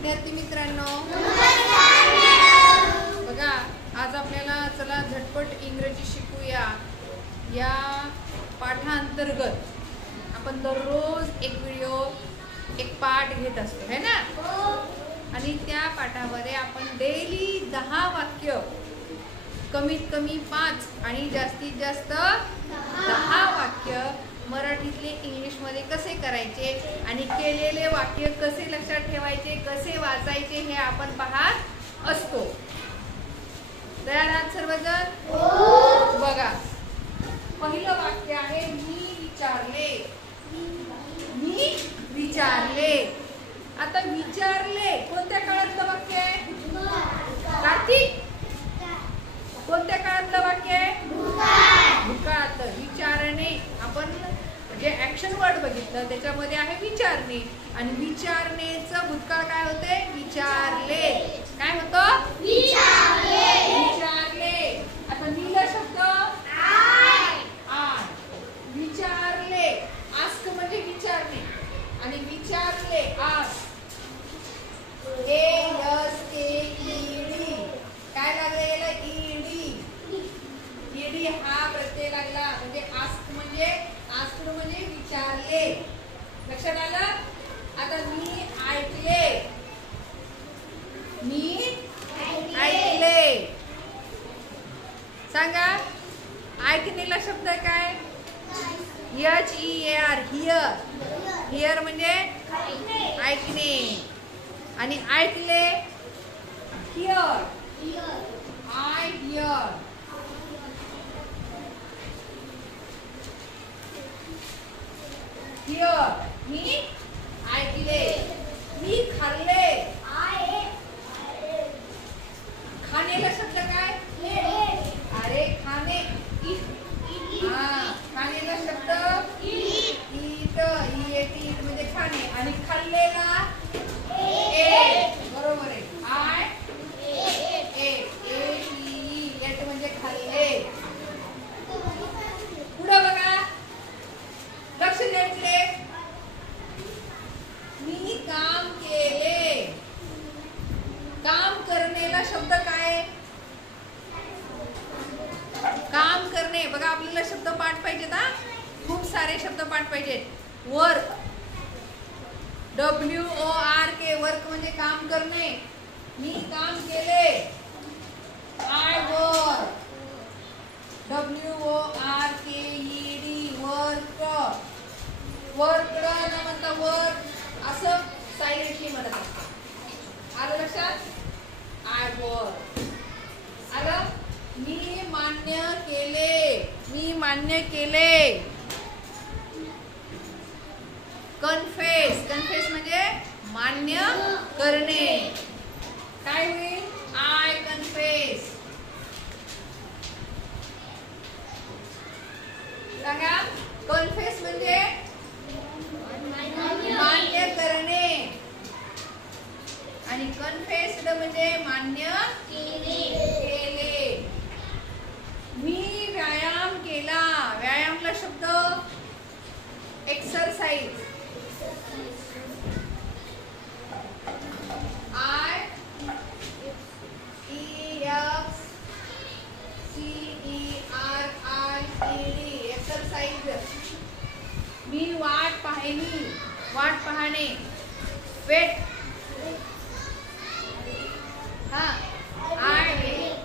विद्यार्थी मित्रांनो, बघा आज आपल्याला चला झटपट इंग्रजी शिकूया। या पाठांतर्गत आपण दररोज एक व्हिडिओ एक पाठ घेत असतो है ना, आणि त्या पाठामध्ये आपण डेली 10 वाक्य, कमीत कमी 5 आणि जास्तीत जास्त 10 वाक्य मराठीतले इंग्लिशमध्ये कसे करायचे आणि केलेले वाक्य कसे लक्षात ठेवायचे, कसे वाचायचे हे आपण पाहत असतो। तयार आहात सर्वजण? बघा, पहिलं वाक्य आहे मी विचारले। मी विचारले। आता विचारले कोणत्या काळातलं वाक्य आहे? कार्तिक, कोणत्या काळातलं वाक्य आहे? भूतकाळातलं। विचारणे आपण जे ऍक्शन वर्ड बघितलं त्याच्यामध्ये आहे विचारणे, आणि विचारणेचं भूतकाळ काय होते? विचारले। काय होतं? विचारले। विचारले। आता नीला शब्द आय। विचारले। आस्क म्हणजे विचारणे, आणि विचारले आस्क। ASKED काय लागलं याला? ईडी हा प्रत्यय लागला, म्हणजे आस्क म्हणजे विचारले। लक्षात आलं? आता मी ऐकले। मी ऐकले। सांगा, ऐकणेला शब्द काय? HEAR, here. हियर म्हणजे ऐकणे, आणि ऐकले here. I here. Hear me ऐकले। मी खाल्ले। खानेला शब्द काय? अरे खाणे, खानेला शब्द ईट। EAT म्हणजे खाणे, आणि खाल्लेला बरोबर आहे। आय एट म्हणजे खाल्ले। पुढे बघा, लक्ष द्यायचे। मी काम केले। काम करणेला शब्द काय? काम करणे। बघा आपल्याला शब्द पाठ पाहिजेत, खूप सारे शब्द पाठ पाहिजेत। वर्क, WORK, वर्क म्हणजे काम करणे। मी काम केले। I work, WORKED, work. Worked न म्हणता वर्क असं सायलेंटली म्हणत असतात। आलं लक्षात? I work. आलं? मी मान्य केले। मी मान्य केले। कन्फेस, कन्फेस म्हणजे मान्य करणे। काय होईल? I confess. सांगा, कन्फेस म्हणजे मान्य करणे, आणि कन्फेस्ड म्हणजे मान्य केले। मी व्यायाम केला। व्यायामला शब्द एक्सरसाइज। एक्सरसाइज। मी वाट पाहिली। वाट पाहणे, wait. I wait.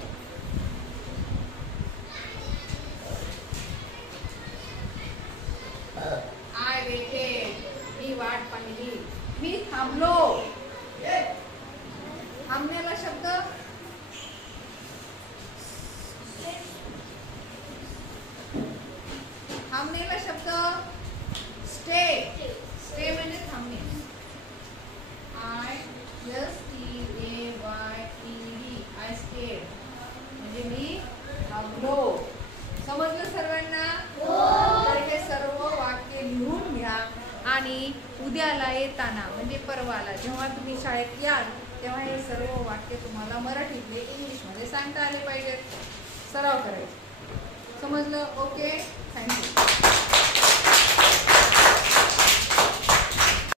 I waited, मी वाट पाहिली। मी थांबलो। थांबण्याला शब्द थांबण्याला शब्द स्टे। स्टे म्हणजे थांबणे। STAYED, आय स्टेड म्हणजे मी थांबलो। समजलं सर्वांना? तर हे सर्व वाक्य लिहून घ्या, आणि उद्याला येताना म्हणजे परवाला जेव्हा तुम्ही शाळेत याल तेव्हा हे सर्व वाक्य तुम्हाला मराठीतले इंग्लिशमध्ये सांगता आले पाहिजेत। सराव करायचा। समजलं? Okay, thank you.